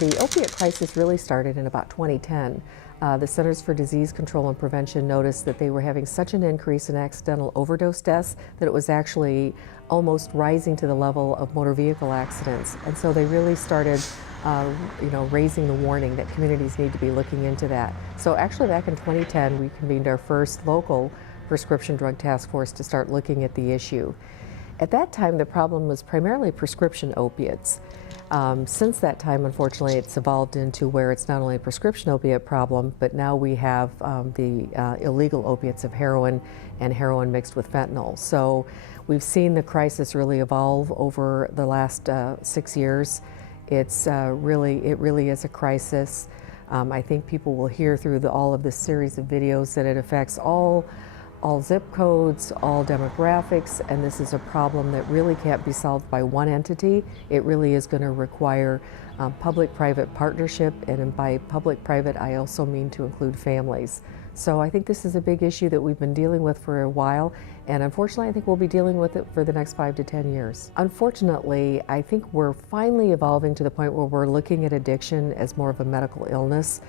The opiate crisis really started in about 2010. The Centers for Disease Control and Prevention noticed that they were having such an increase in accidental overdose deaths that it was actually almost rising to the level of motor vehicle accidents. And so they really started raising the warning that communities need to be looking into that. So actually back in 2010, we convened our first local prescription drug task force to start looking at the issue. At that time, the problem was primarily prescription opiates. Since that time, unfortunately, it's evolved into where it's not only a prescription opiate problem, but now we have the illegal opiates of heroin and heroin mixed with fentanyl. So we've seen the crisis really evolve over the last 6 years. It really is a crisis. I think people will hear through all of this series of videos that it affects all zip codes, all demographics, and this is a problem that really can't be solved by one entity. It really is going to require public-private partnership, and by public-private I also mean to include families. So I think this is a big issue that we've been dealing with for a while, and unfortunately I think we'll be dealing with it for the next 5 to 10 years. Unfortunately, I think we're finally evolving to the point where we're looking at addiction as more of a medical illness.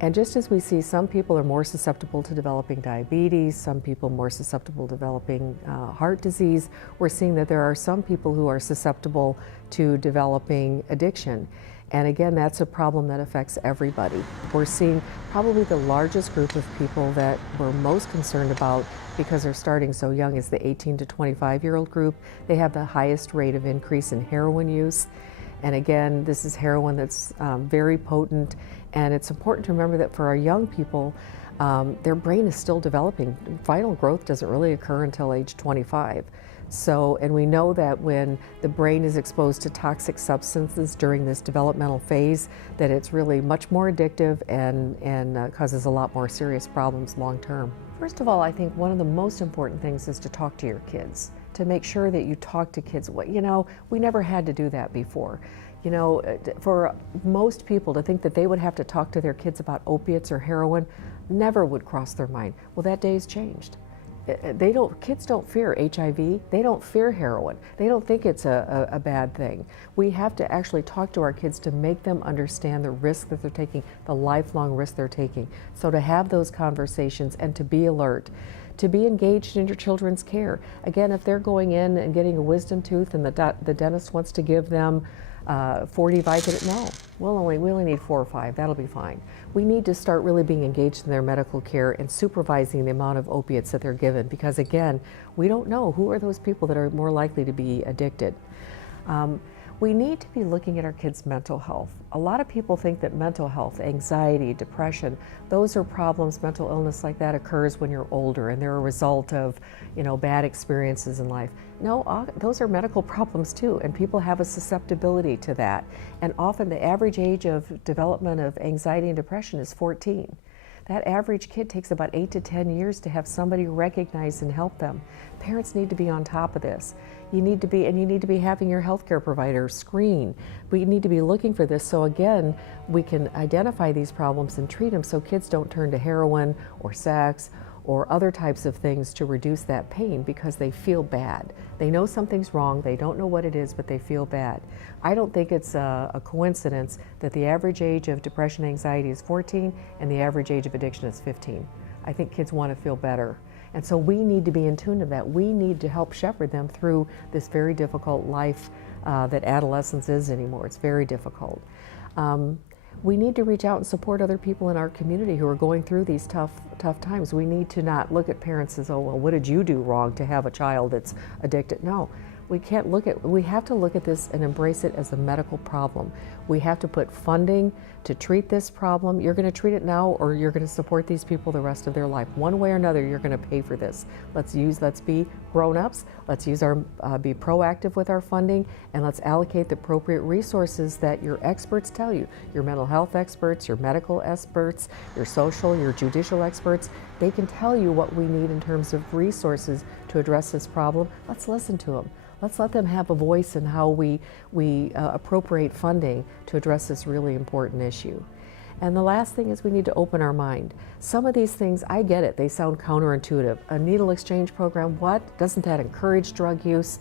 And just as we see some people are more susceptible to developing diabetes, some people more susceptible to developing heart disease, we're seeing that there are some people who are susceptible to developing addiction. And again, that's a problem that affects everybody. We're seeing probably the largest group of people that we're most concerned about, because they're starting so young, is the 18 to 25-year-old group. They have the highest rate of increase in heroin use. And again, this is heroin that's very potent, and it's important to remember that for our young people, their brain is still developing. Final growth doesn't really occur until age 25. So, and we know that when the brain is exposed to toxic substances during this developmental phase, that it's really much more addictive and causes a lot more serious problems long term. First of all, I think one of the most important things is to talk to your kids, to make sure that you talk to kids. We never had to do that before. For most people to think that they would have to talk to their kids about opiates or heroin never would cross their mind. Well, that day has changed. Kids don't fear HIV, they don't fear heroin, they don't think it's a bad thing. We have to actually talk to our kids to make them understand the risk that they're taking, the lifelong risk they're taking. So to have those conversations and to be alert, to be engaged in your children's care. Again, if they're going in and getting a wisdom tooth and the dentist wants to give them 40 Vicodin, no, we only need 4 or 5, that'll be fine. We need to start really being engaged in their medical care and supervising the amount of opiates that they're given, because again, we don't know who are those people that are more likely to be addicted. We need to be looking at our kids' mental health. A lot of people think that mental health, anxiety, depression, those are problems, mental illness like that occurs when you're older and they're a result of, bad experiences in life. No, those are medical problems too, and people have a susceptibility to that. And often the average age of development of anxiety and depression is 14. That average kid takes about 8 to 10 years to have somebody recognize and help them. Parents need to be on top of this. You need to be having your healthcare provider screen. We need to be looking for this, so again, we can identify these problems and treat them so kids don't turn to heroin or sex or other types of things to reduce that pain because they feel bad. They know something's wrong, they don't know what it is, but they feel bad. I don't think it's a coincidence that the average age of depression and anxiety is 14 and the average age of addiction is 15. I think kids want to feel better. And so we need to be in tune to that. We need to help shepherd them through this very difficult life that adolescence is anymore. It's very difficult. We need to reach out and support other people in our community who are going through these tough times. We need to not look at parents as, oh, well, what did you do wrong to have a child that's addicted? No, we have to look at this and embrace it as a medical problem. We have to put funding to treat this problem. You're going to treat it now, or you're going to support these people the rest of their life. One way or another, you're going to pay for this. Let's be grown-ups. Let's be proactive with our funding, and let's allocate the appropriate resources that your experts tell you. Your mental health experts, your medical experts, your social, your judicial experts. They can tell you what we need in terms of resources to address this problem. Let's listen to them. Let's let them have a voice in how we appropriate funding to address this really important issue. And the last thing is we need to open our mind. Some of these things, I get it, they sound counterintuitive. A needle exchange program, what? Doesn't that encourage drug use?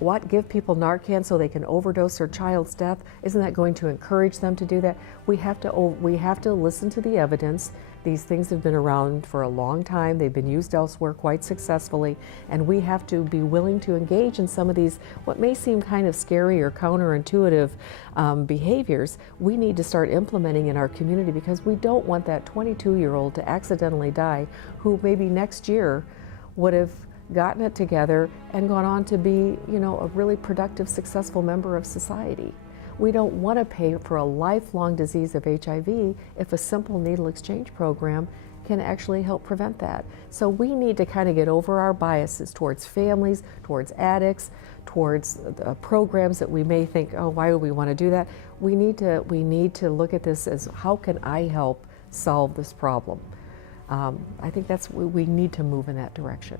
what, give people Narcan so they can overdose their child's death? Isn't that going to encourage them to do that? We have to listen to the evidence. These things have been around for a long time. They've been used elsewhere quite successfully, and we have to be willing to engage in some of these, what may seem kind of scary or counterintuitive behaviors. We need to start implementing in our community, because we don't want that 22-year-old to accidentally die who maybe next year would have gotten it together and gone on to be, you know, a really productive, successful member of society. We don't want to pay for a lifelong disease of HIV if a simple needle exchange program can actually help prevent that. So we need to kind of get over our biases towards families, towards addicts, towards programs that we may think, oh, why would we want to do that? We need to look at this as, how can I help solve this problem? I think we need to move in that direction.